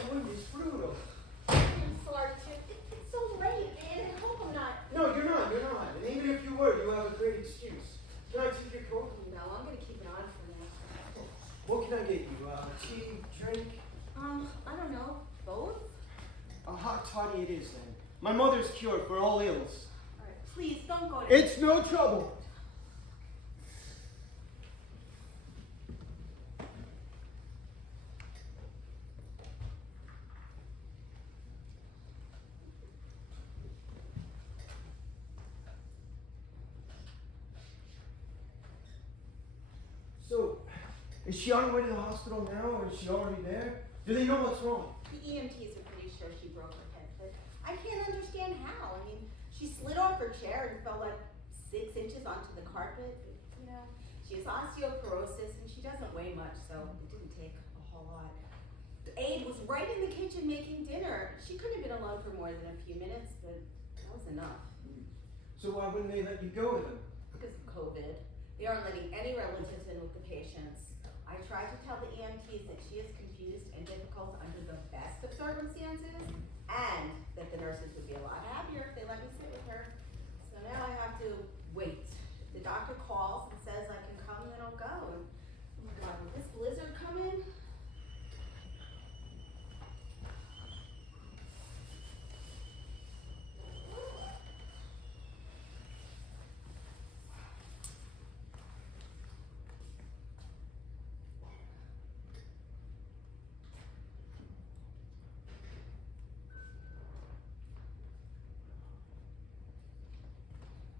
that wind is brutal. I'm sorry, Chip. It's so late, and I hope I'm not. No, you're not. And even if you were, you have a great excuse. Can I take your coat? No, I'm gonna keep it on for now. What can I get you? Tea, drink? I don't know. Both? A hot toddy it is then. My mother's cured for all ills. All right, please don't go to. It's no trouble. So, is she on her way to the hospital now, or is she already there? Do they know what's wrong? The EMTs are pretty sure she broke her head, but I can't understand how. I mean, she slid off her chair and fell like 6 inches onto the carpet. You know, she has osteoporosis and she doesn't weigh much, so it didn't take a whole lot. The aide was right in the kitchen making dinner. She couldn't have been alone for more than a few minutes, but that was enough. So why wouldn't they let you go with them? Because of COVID. They aren't letting any relatives in with the patients. I tried to tell the EMTs that she is confused and difficult under the best of circumstances, and that the nurses would be a lot happier if they let me sit with her. So now I have to wait. If the doctor calls and says I can come, then I'll go. And, oh my God, will this blizzard come in?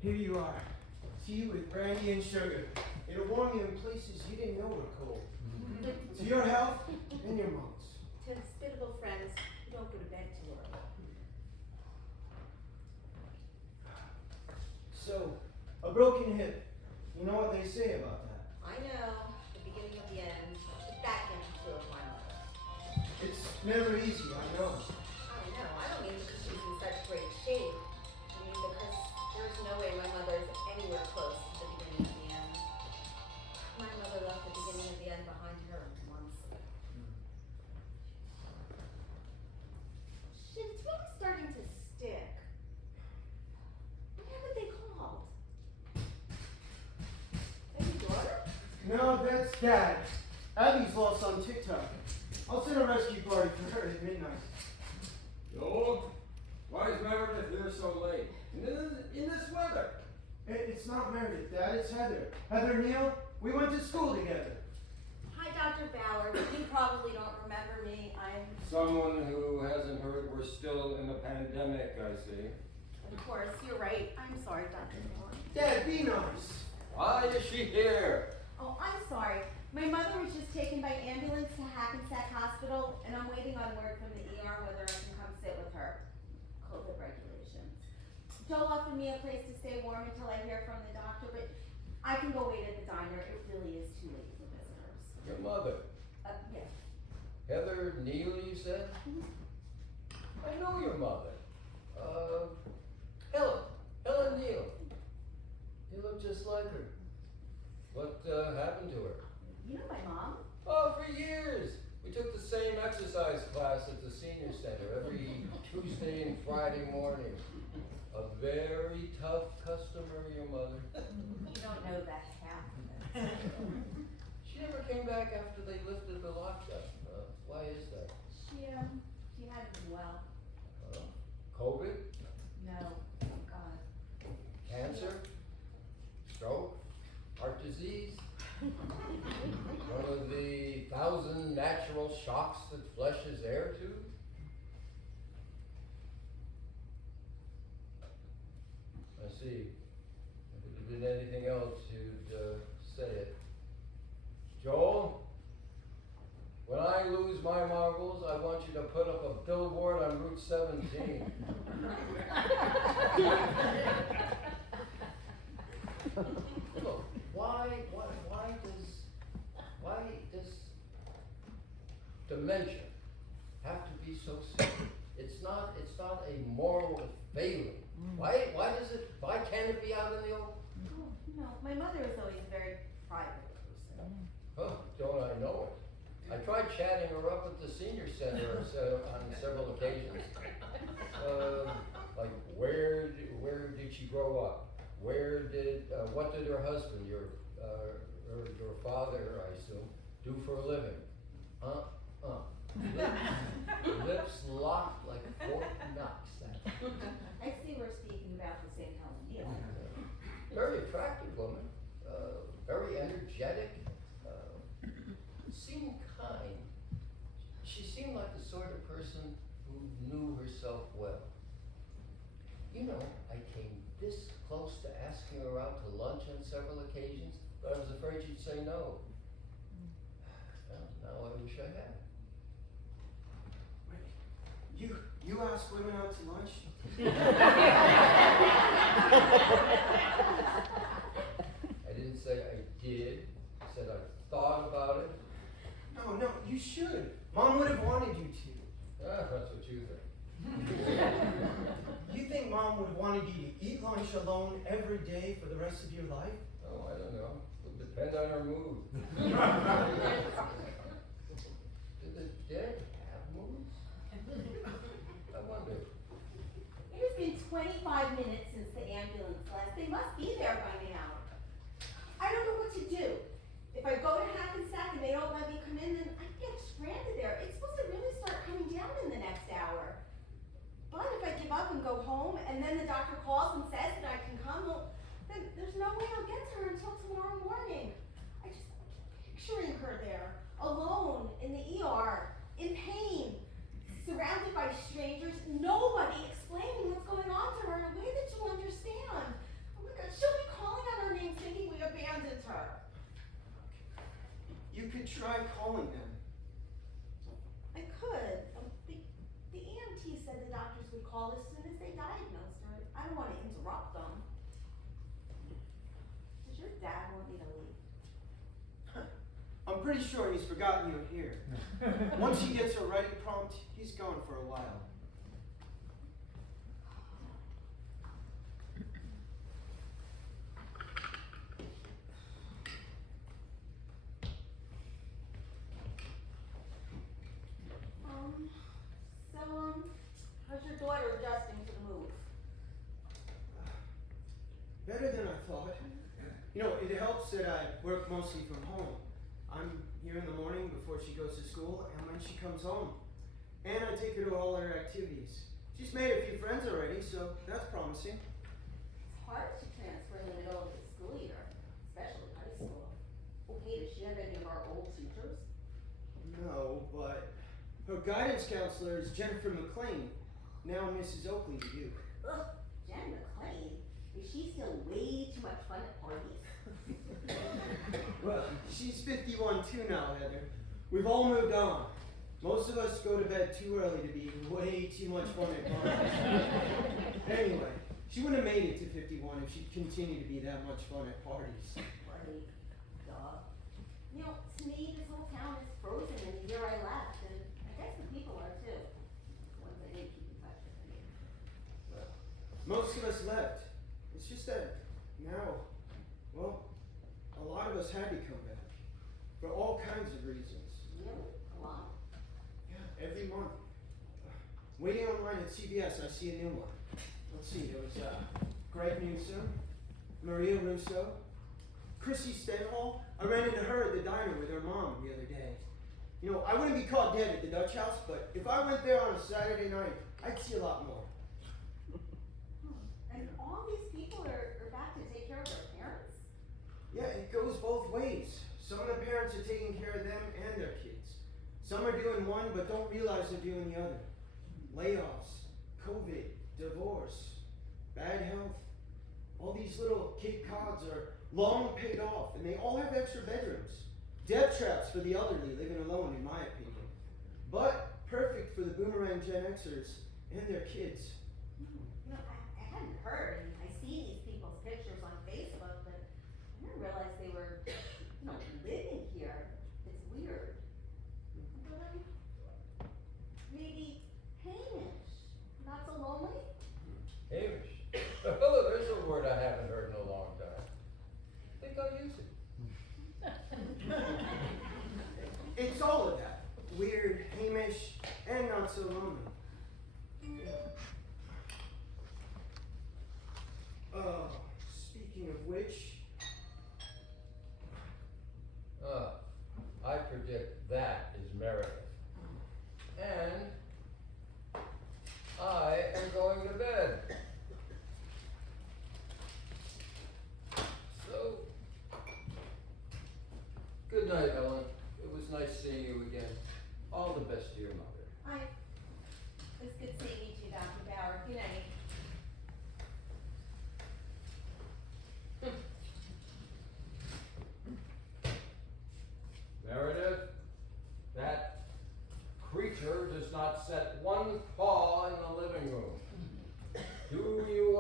Here you are. Tea with brandy and sugar. It'll warm you in places you didn't know were cold. To your health and your mom's. To hospitable friends who don't go to bed too early. So, a broken hip. You know what they say about that? I know, the beginning of the end, the back end too of my mother. It's never easy, I know. I know, I don't mean because she's in such great shape. I mean because there's no way my mother's anywhere close to the beginning of the end. My mother left the beginning of the end behind her months ago. Shit, it's really starting to stick. What haven't they called? Any daughter? No, that's Dad. Abby's lost on TikTok. I'll send a rescue party for her at midnight. Yo, why is Meredith here so late? In this weather? It's not Meredith, Dad. It's Heather. Heather Neal. We went to school together. Hi, Dr. Bauer. You probably don't remember me. I'm, Someone who hasn't heard we're still in the pandemic, I see. of course, you're right. I'm sorry, Dr. Bauer. Dad, be nice. Why is she here? Oh, I'm sorry. My mother was just taken by ambulance to Hackensack Hospital, and I'm waiting on word from the ER whether I can come sit with her. COVID regulations. Joel offered me a place to stay warm until I hear from the doctor, but I can go wait at the diner. It really is too late for visitors. Your mother. Yeah. Heather Neal, you said? I know your mother. Ellen Neal. You look just like her. What happened to her? You know my mom? Oh, for years. We took the same exercise class at the senior center every Tuesday and Friday morning. A very tough customer, your mother. You don't know that half of it. She never came back after they lifted the lockdown. Why is that? She hadn't been well. COVID? No, thank God. Cancer? Stroke? Heart disease? One of the 1,000 natural shocks that flesh is heir to? I see. If it had been anything else, you'd say it. Joel, when I lose my marbles, I want you to put up a billboard on Route 17. Look, why does dementia have to be so serious? It's not a moral failing. Why can't it be out in the open? No, my mother was always a very private person. Huh, don't I know it? I tried chatting her up at the senior center on several occasions. Like where did she grow up? What did her husband, your father, I assume, do for a living? Lips locked like Fort Knox. I see we're speaking about the same Helen Neal. Very attractive woman, very energetic, seemed kind. She seemed like the sort of person who knew herself well. You know, I came this close to asking her out to lunch on several occasions, but I was afraid she'd say no. Well, now I wish I had. Wait, you ask women out to lunch? I didn't say I did, I said I thought about it. No, you should. Mom would have wanted you to. That's what you think. You think Mom would have wanted you to eat lunch alone every day for the rest of your life? Oh, I don't know. It would depend on her mood. Did the dead have moods? I wonder. It has been 25 minutes since the ambulance left. They must be there by now. I don't know what to do. If I go to Hackensack and they don't let me come in, then I get stranded there. It's supposed to really start coming down in the next hour. But if I give up and go home, and then the doctor calls and says that I can come, well, then there's no way I'll get to her until tomorrow morning. I just keep picturing her there, alone, in the ER, in pain, surrounded by strangers, nobody explaining what's going on to her in a way that she'll understand. Oh my God, she'll be calling on her name thinking we abandoned her. You could try calling them. I could. The EMT said the doctors would call as soon as they diagnosed her. I don't want to interrupt them. Does your dad want me to leave? I'm pretty sure he's forgotten you're here. Once he gets her ready prompt, he's gone for a while. How's your daughter adjusting to the move? Better than I thought. You know, it helps that I work mostly from home. I'm here in the morning before she goes to school and when she comes home. And I take her to all her activities. She's made a few friends already, so that's promising. It's hard to transfer in the middle of the school year, especially high school. Well, hey, does she have any of our old teachers? No, but her guidance counselor is Jennifer McLean, now Mrs. Oakley to you. Ugh, Jen McLean? Is she still way too much fun at parties? Well, she's 51 too now, Heather. We've all moved on. Most of us go to bed too early to be way too much fun at parties. Anyway, she wouldn't have made it to 51 if she'd continued to be that much fun at parties. Right. Duh. You know, to me, this whole town is frozen in the year I left, and I guess the people are too. The ones I didn't keep in touch with. I mean. Well, most of us left. It's just that now, well, a lot of us had to come back. For all kinds of reasons. Really? A lot? Yeah, every month. Waiting online at CVS, I see a new one. Let's see, there was Greg Newsom, Maria Russo, Chrissy Stenhall. I ran into her at the diner with her mom the other day. You know, I wouldn't be caught dead at the Dutch House, but if I went there on a Saturday night, I'd see a lot more. And all these people are back to take care of their parents? Yeah, it goes both ways. Some of the parents are taking care of them and their kids. Some are doing one but don't realize they're doing the other. Layoffs, COVID, divorce, bad health. All these little Cape Cods are long paid off and they all have extra bedrooms. Death traps for the elderly living alone, in my opinion. But perfect for the boomerang Gen Xers and their kids. You know, I hadn't heard, and I see these people's pictures on Facebook, but I didn't realize they were, you know, living here. It's weird. But maybe Hamish, not so lonely? Hamish. Oh, there's a word I haven't heard in a long time. I think I'll use it. It's all of that.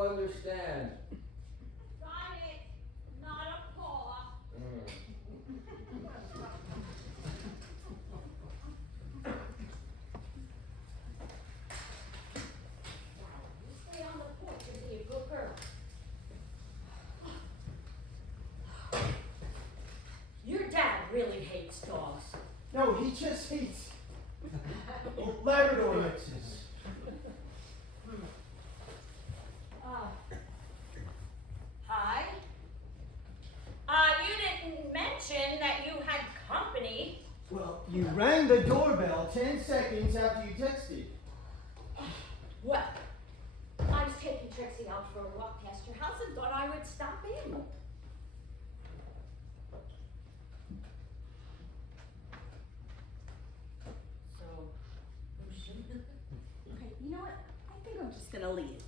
understand. Got it. Not a paw. You stay on the porch and be a good girl. Your dad really hates dogs. No, he just hates Labrador mixes. Hi. You didn't mention that you had company. Well, you rang the doorbell 10 seconds after you texted. Well, I was taking Trixie out for a walk past your house and thought I would stop in. So, Okay, you know what? I think I'm just gonna leave.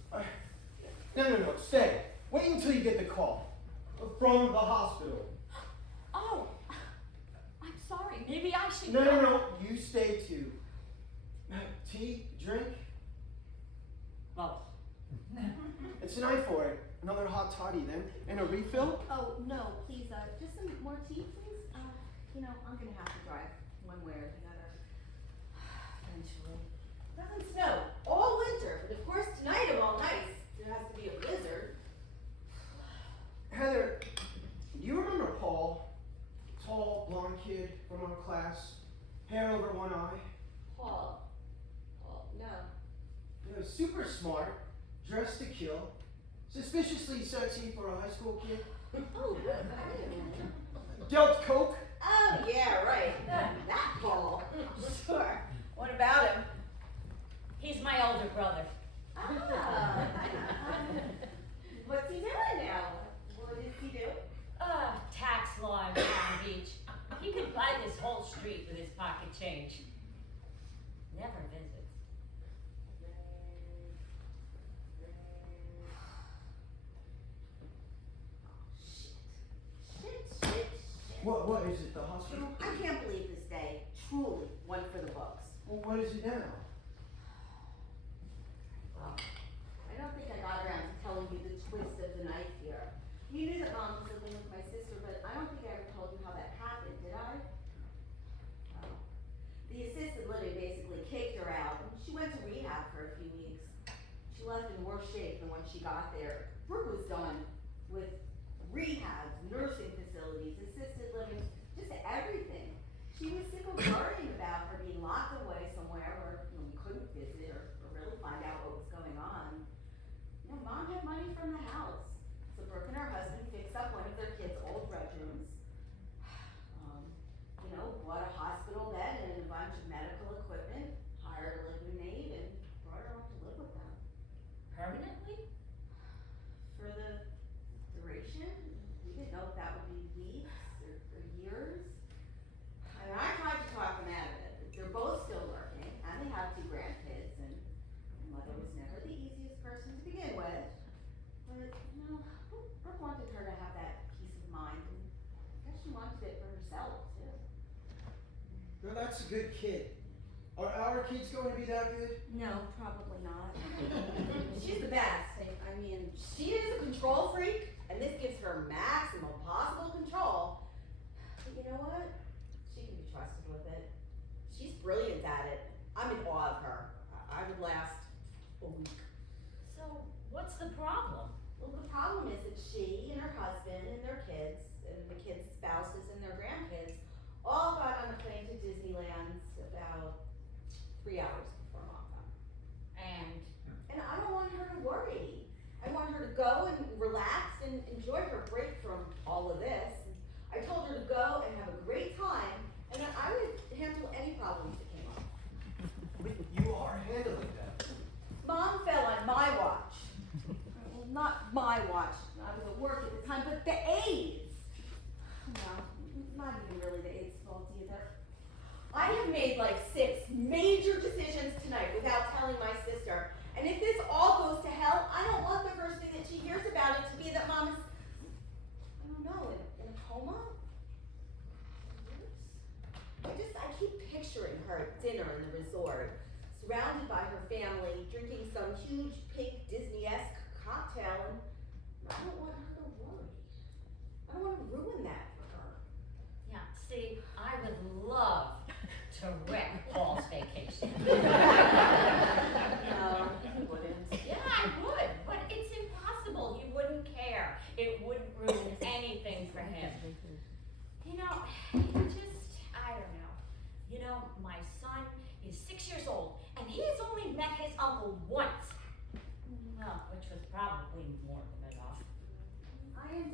No, stay. Wait until you get the call from the hospital. oh, I'm sorry. Maybe I should No, you stay too. Tea, drink? Both. It's an eye for it. Another hot toddy then, and a refill? Oh, no, please, just some more tea, please. I'm gonna have to drive one way or the other. Eventually. It doesn't snow all winter, but of course tonight of all nights, there has to be a blizzard. Heather, do you remember Paul? Tall, blonde kid from our class, hair over one eye. Paul, no. He was super smart, dressed to kill, suspiciously sexy for a high school kid. Oh, wait a minute. Dealt coke. Oh, yeah, right. That Paul. Sure. What about him? He's my older brother. Ah. What's he doing now? What does he do? Tax law in Palm Beach. He could buy this whole street with his pocket change. Never visits. Shit. What is it, the hospital? I can't believe this day truly went for the books. Well, what is it now? Well, I don't think I got around to telling you the twist of the night here. You knew that Mom was living with my sister, but I don't think I ever told you how that happened, did I? Well, the assisted living basically kicked her out, and she went to rehab for a few weeks. She left in worse shape than when she got there. Brooke was done with rehabs, nursing facilities, assisted living, just everything. She was sick of worrying about her being locked away somewhere where we couldn't visit or really find out what was going on. Mom had money from the house, so Brooke and her husband fixed up one of their kids' old bedrooms. Bought a hospital bed and a bunch of medical equipment, hired a living maid, and brought her home to live with them. Permanently? For the duration, we didn't know if that would be weeks or years. And I tried to talk them out of it. They're both still working, and they have 2 grandkids, and Mother was never the easiest person to begin with. But, Brooke wanted her to have that peace of mind, and I guess she wanted it for herself, too. No, that's a good kid. Are our kids going to be that good? No, probably not. She's the best. I mean, she is a control freak, and this gives her maximum possible control. But you know what? She can be trusted with it. She's brilliant at it. I'm in awe of her. I would last a week. So, what's the problem? Well, the problem is that she and her husband and their kids, and the kids' spouses and their grandkids, all got on a plane to Disneyland about 3 hours before Mom got. And I don't want her to worry. I want her to go and relax and enjoy her break from all of this. I told her to go and have a great time, and that I would handle any problems that came up. You are handling that. Mom fell on my watch. Well, not my watch. I was at work at the time, but the aides. No, not even really the aides' fault either. I have made like 6 major decisions tonight without telling my sister. And if this all goes to hell, I don't want the first thing that she hears about it to be that Mom is, I don't know, in a coma? I keep picturing her at dinner in the resort, surrounded by her family, drinking some huge pink Disney-esque cocktail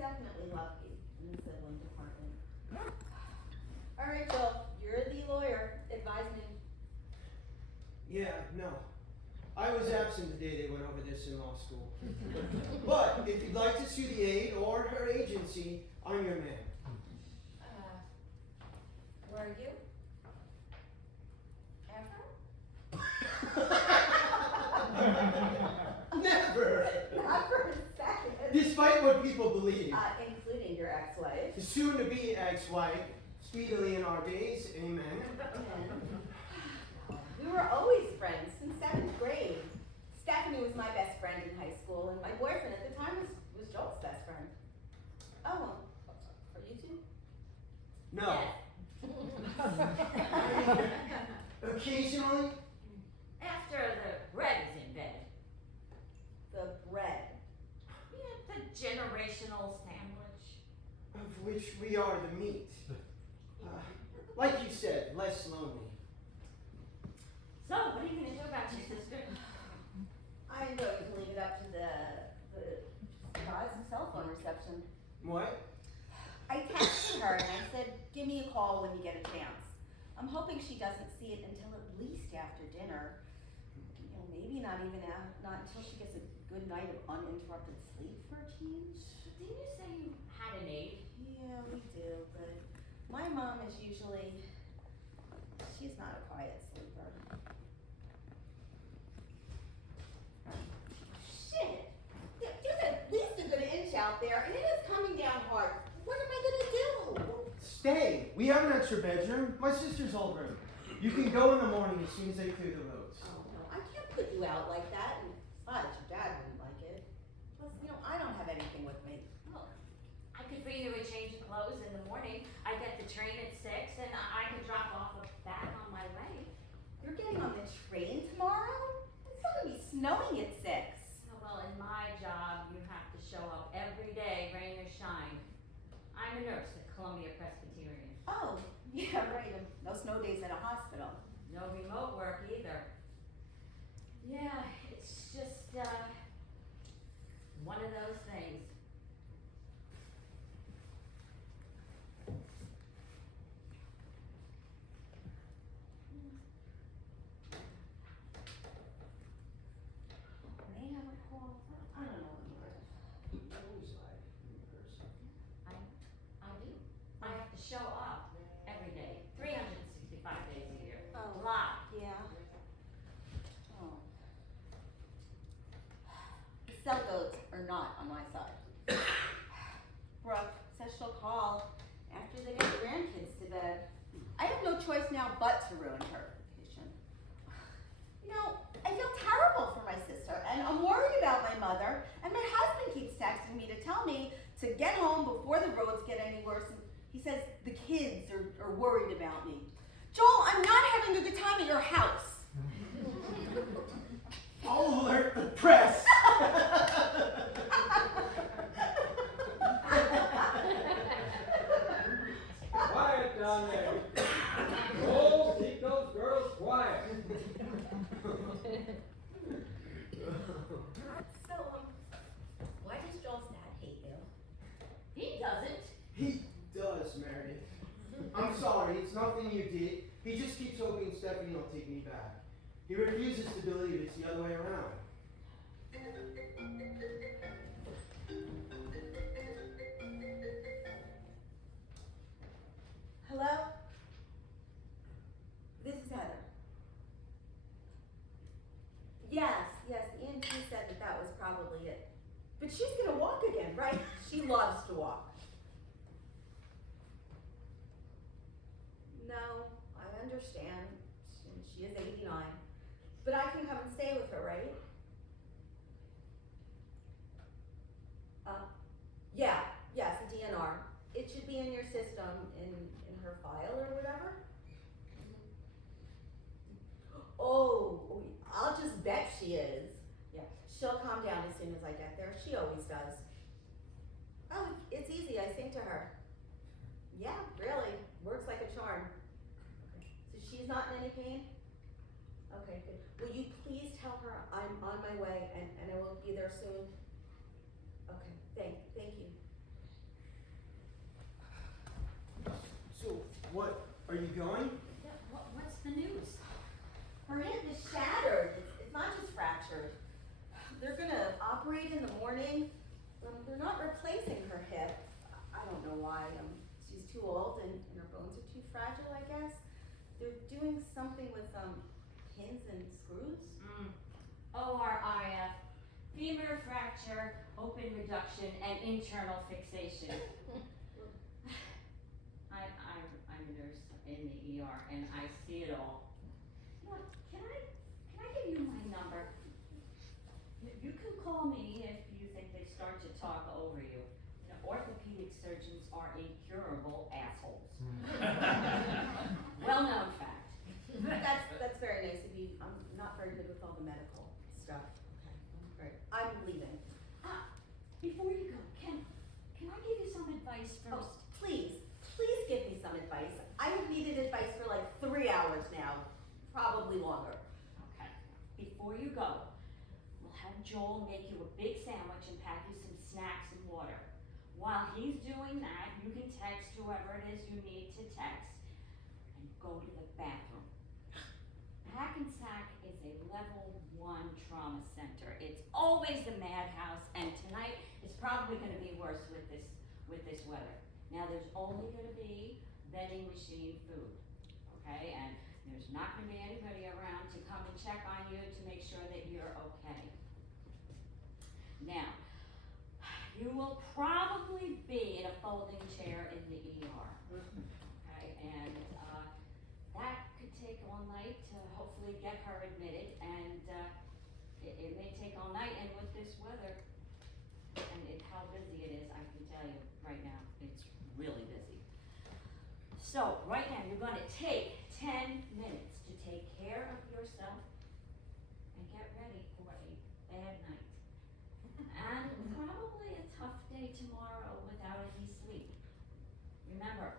definitely lucky in the sibling department. All right, Jill, you're the lawyer. Advise me. Yeah, no. I was absent the day they went over this in law school. But if you'd like to sue the aide or her agency, I'm your man. Were you? Ever? Never! Not for a second. Despite what people believe. Including your ex-wife. Soon to be ex-wife, speedily in our days, amen. We were always friends since 7th grade. Stephanie was my best friend in high school, and my boyfriend at the time was Joel's best friend. Oh, are you two? No. Occasionally, After the bread is in bed. The bread. Yeah, the generational sandwich. of which we are the meat. Like you said, less lonely. So, what are you gonna do about your sister? I'm going to leave it up to the guy's cell phone reception. What? I texted her and I said, give me a call when you get a chance. I'm hoping she doesn't see it until at least after dinner. You know, maybe not even not until she gets a good night of uninterrupted sleep for a change. Didn't you say you had an aide? Yeah, we do, but my mom is usually, she's not a quiet sleeper. Shit! There's at least a good inch out there, and it is coming down hard. What am I gonna do? Stay. We have an extra bedroom. My sister's old room. You can go in the morning as soon as they clear the roads. Oh, no, I can't put you out like that, and besides, your dad wouldn't like it. Plus, you know, I don't have anything with me. Well, I could bring you a change of clothes in the morning. I get the train at 6 and I could drop off a bag on my way. You're getting on the train tomorrow? It's gonna be snowing at 6. Oh, well, in my job, you have to show up every day, rain or shine. I'm a nurse at Columbia Presbyterian. Oh, yeah, right. No snow days at a hospital. No remote work either. Yeah, it's just, one of those things. May I have a call? I don't know. I do. I have to show up every day, 365 days a year. Oh. Live. Yeah. Oh. The cell goats are not on my side. Brooke says she'll call after they get the grandkids to bed. I have no choice now but to ruin her vacation. You know, I feel terrible for my sister, and I'm worried about my mother, and my husband keeps texting me to tell me to get home before the roads get any worse, and he says the kids are worried about me. Joel, I'm not having a good time at your house. I'll alert the press. Quiet down there. Oh, keep those girls quiet. So, why does Joel's dad hate you? He doesn't. He does, Meredith. I'm sorry, it's nothing you did. He just keeps hoping Stephanie will take me back. He refuses to believe it's the other way around. Hello? This is Heather. Yes, the ENT said that was probably it. But she's gonna walk again, right? She loves to walk. No, I understand. She is 89. But I can come and stay with her, right? Yes, a DNR. It should be in your system, in her file or whatever. Oh, I'll just bet she is. Yeah, she'll calm down as soon as I get there. She always does. Oh, it's easy. I sing to her. Yeah, really. Works like a charm. Okay. So she's not in any pain? Okay, good. Will you please tell her I'm on my way and I will be there soon? Okay, thank you. rebuilding. They're not replacing her hip. I don't know why. She's too old and her bones are too fragile, I guess. They're doing something with pins and screws. ORIF, femur fracture, open reduction, and internal fixation. I'm a nurse in the ER and I see it all. Look, can I give you my number? You can call me if you think they start to talk over you. You know, orthopedic surgeons are incurable assholes. Well-known fact. That's very nice of you. I'm not very good with all the medical stuff. Okay, great. I'm leaving. Before you go, can I give you some advice Oh, first? please give me some advice. I have needed advice for like 3 hours now, probably longer. Okay. Before you go, we'll have Joel make you a big sandwich and pack you some snacks and water. While he's doing that, you can text whoever it is you need to text and go to the bathroom. Hackensack is a level 1 trauma center. It's always a madhouse, and tonight it's probably going to be worse with this weather. Now there's only going to be vending machine food, okay? And there's not going to be anybody around to come and check on you to make sure that you're okay. Now, you will probably be in a folding chair in the ER, okay? And that could take all night to hopefully get her admitted, and it may take all night, and with this weather, and how busy it is, I can tell you right now, it's really busy. So, right now, you're gonna take 10 minutes to take care of yourself and get ready for a bad night. And probably a tough day tomorrow without any sleep. Remember,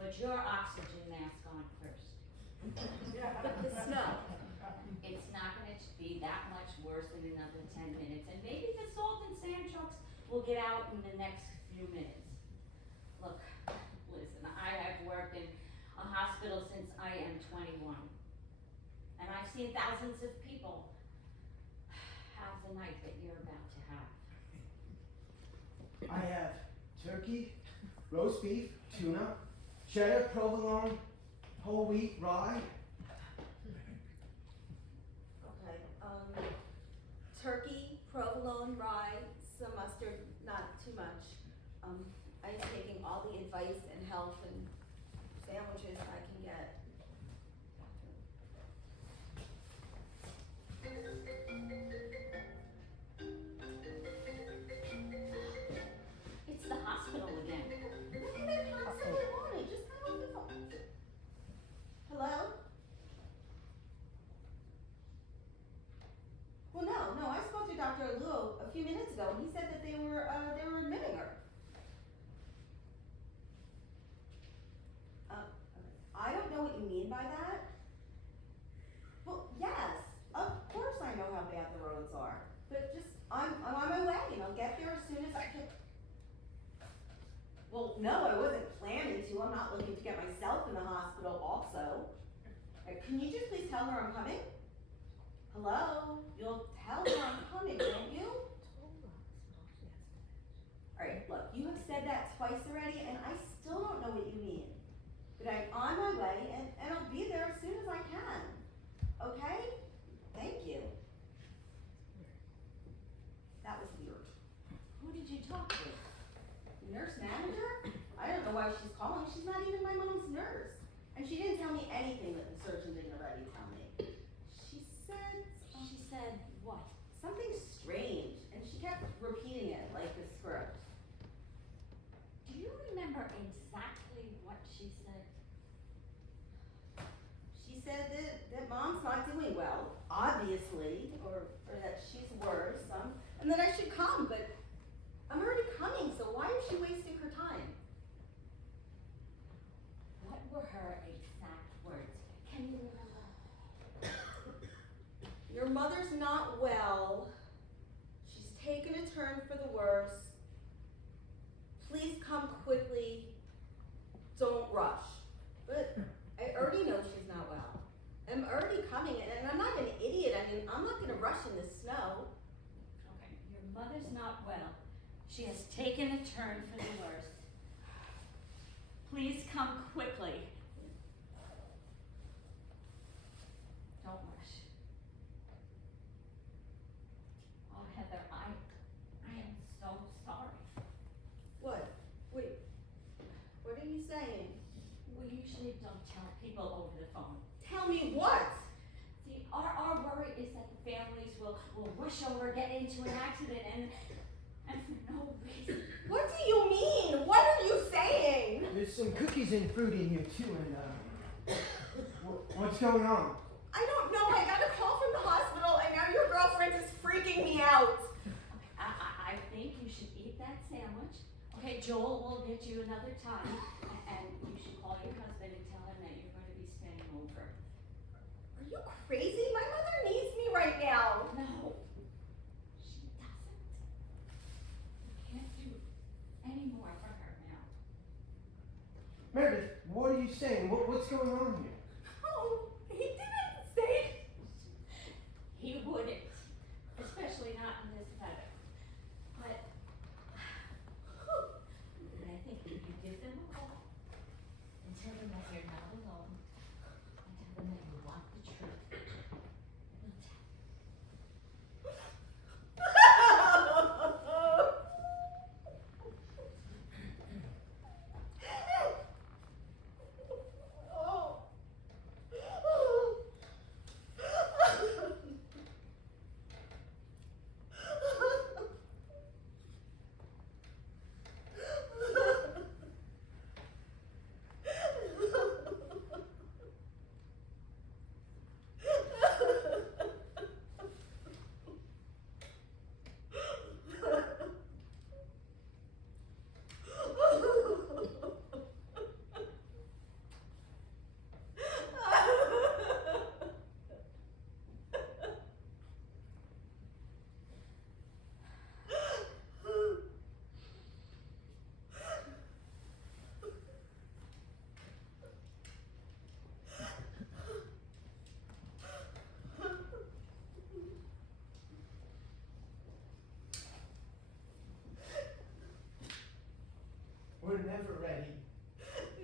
put your oxygen mask on first. The snow. It's not gonna be that much worse in another 10 minutes, and maybe the salt and sand trucks will get out in the next few minutes. Look, listen, I have worked in a hospital since I am 21, and I've seen thousands of people have the night that you're about to have. I have turkey, roast beef, tuna, cheddar, provolone, whole wheat, rye. Okay, turkey, provolone, rye, some mustard, not too much. I'm taking all the advice and help and sandwiches I can get. It's the hospital again. Look at that constantly on it, just hang up the phone. Hello? Well, no, I spoke to Dr. Luo a few minutes ago, and he said that they were admitting her. I don't know what you mean by that. Well, yes, of course I know how bad the roads are, but just, I'm on my way, and I'll get there as soon as I can. Well, no, I wasn't planning to. I'm not looking to get myself in the hospital also. Can you just please tell her I'm coming? Hello? You'll tell her I'm coming, won't you? Alright, look, you have said that twice already, and I still don't know what you mean. But I'm on my way, and I'll be there as soon as I can. Okay? Thank you. That was weird. Who did you talk to? Nurse manager? I don't know why she's calling. She's not even my mom's nurse. And she didn't tell me anything that the surgeon didn't already tell me. She said She said what? something strange, and she kept repeating it like the script. Do you remember exactly what she said? She said that mom's not doing well, obviously, or that she's worse, and that I should come, but I'm already coming, so why is she wasting her time? What were her exact words? Can you remember? Your mother's not well. She's taken a turn for the worse. Please come quickly. Don't rush. But I already know she's not well. I'm already coming, and I'm not an idiot. I mean, I'm not gonna rush in the snow. Okay, your mother's not well. She has taken a turn for the worse. Please come quickly. Don't rush. Oh, Heather, I am so sorry. What? Wait, what are you saying? We usually don't tell people over the phone. Tell me what? See, our worry is that the families will rush over, get into an accident, and for no reason. What do you mean? What are you saying? There's some cookies and fruit in here too, and what's going on? I don't know. I got a call from the hospital, and now your girlfriend is freaking me out. I think you should eat that sandwich. Okay, Joel will get you another time, and you should call your husband and tell him that you're going to be staying over. Are you crazy? My mother needs me right now. No, she doesn't. You can't do any more for her now. Meredith, what are you saying? What's going on here? Oh, he didn't say. He wouldn't, especially not in this weather. But I think if you give them a call and tell them that you're not alone, and tell them that you want the truth, they'll tell. We're never ready.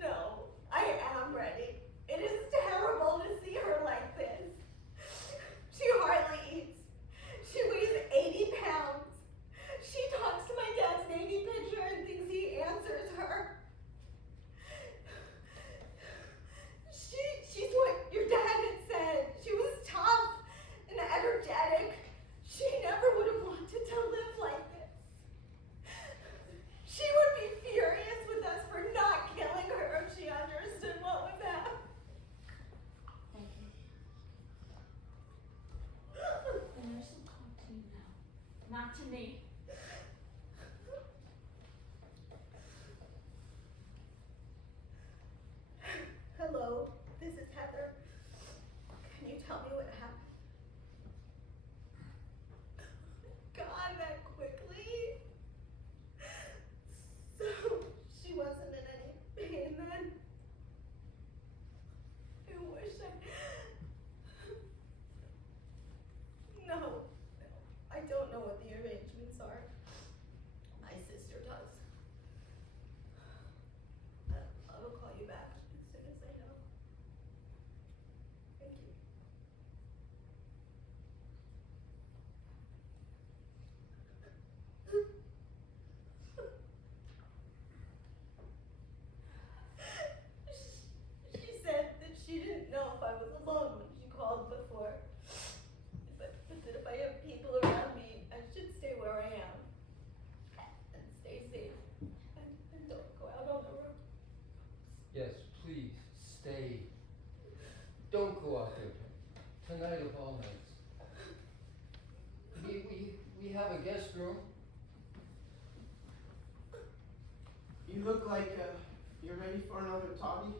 No, I am ready. It is terrible to see her like this. She hardly eats. She weighs 80 pounds. She talks to my dad's Navy picture and thinks he answers her. She's what your dad had said. She was tough and energetic. She never would have wanted to live like this. She would be furious with us for not killing her if she understood what was happening. Thank you. The nurse will talk to you now, not to me. Hello, this is Heather. Can you tell me what happened? God, that quickly? So, she wasn't in any pain then? I wish No, I don't know what the arrangements are. My sister does. I will call you back as soon as I know. Thank you. She said that she didn't know if I was alone when she called before. But that if I have people around me, I should stay where I am. And stay safe. And don't go out on the road. Yes, please, stay. Don't go out there tonight of all nights. We have a guest room. You look like you're ready for another toddy.